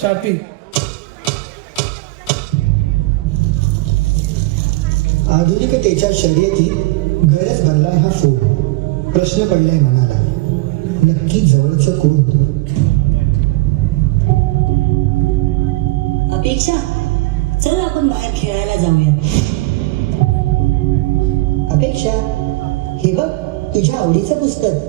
Shoppe. आधुनिकतेच्या शर्यतीत गरज बनलाय हा फोन. प्रश्न पडलाय मनाला, नक्की जवळचं कोण? अपेक्षा, चल आपण बाहेर खेळायला जाऊया. अपेक्षा, हे बघ तुझ्या आवडीचं पुस्तक.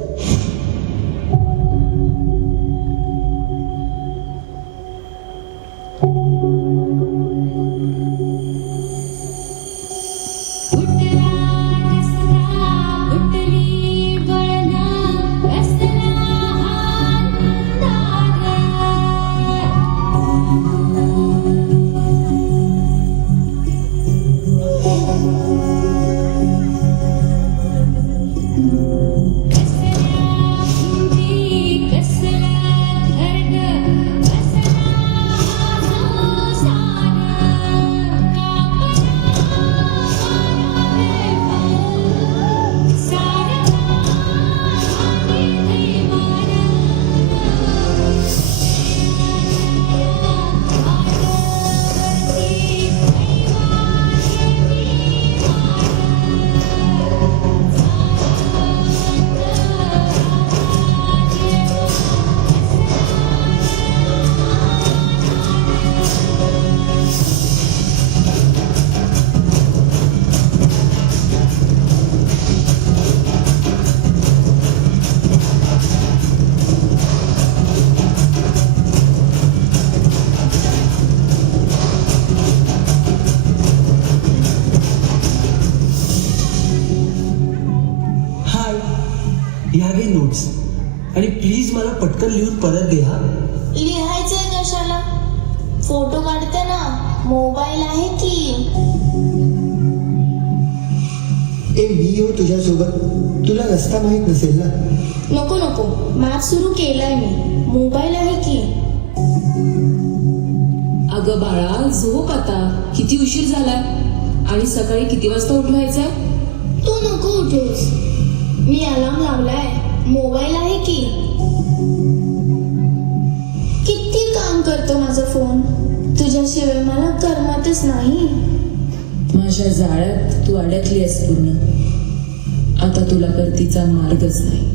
ह्या घे नोट्स आणि प्लीज मला पटकन लिहून परत दे. हा, लिहायचंय कशाला? फोटो काढते ना, मोबाईल आहे की. मी येऊ तुझ्यासोबत? तुला रस्ता माहित नसेल ना. नको नको, मॅप सुरू केलाय मी, मोबाईल आहे की. अगं बाळा, झोप आता. किती उशीर झालाय आणि सकाळी किती वाजता उठवायचंय? तू नको उठूस, मी अलार्म लावलाय, मोबाईल आहे की. किती काम करतो माझा फोन, तुझ्याशिवाय मला करमतच नाही. माझ्या जाळ्यात तू अडकली आहेस पूर्ण. आता तुला परतीचा मार्गच नाही.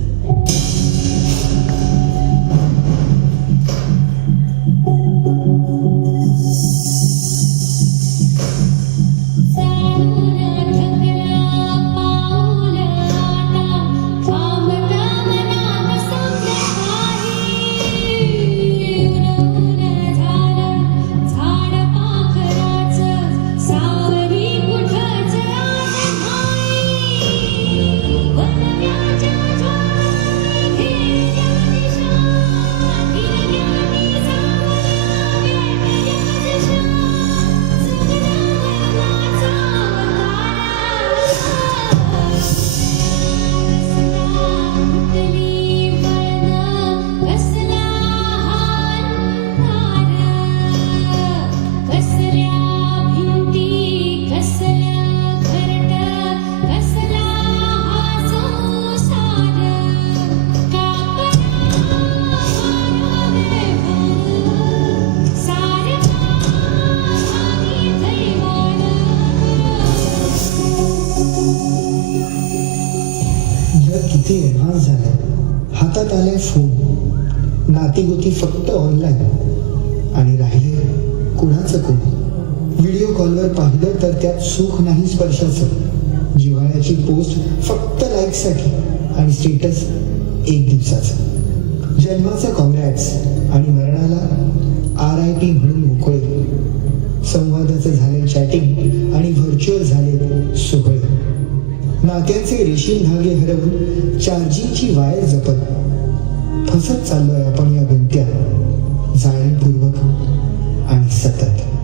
किती ॲडव्हान्स झालं. हातात आलाय फोन, नातीगोती फक्त ऑनलाईन आणि राहिले कुणाचं कोण. व्हिडिओ कॉलवर पाहिलं तर त्यात सुख नाही स्पर्शाचं. जिव्हाळ्याची पोस्ट फक्त लाईकसाठी आणि स्टेटस 1 दिवसाचं. जन्माचं कॉंग्रॅट्स आणि मरणाला RIP म्हणून मोकळे. संवादाचं झाले चॅटिंग आणि व्हर्च्युअल झाले सोहळे. नात्यांचे रेशीम धागे हरवून चार्जिंगची वायर जपत फसत चाललोय आपण या गुंत्यात, जाणीवपूर्वक आणि सतत.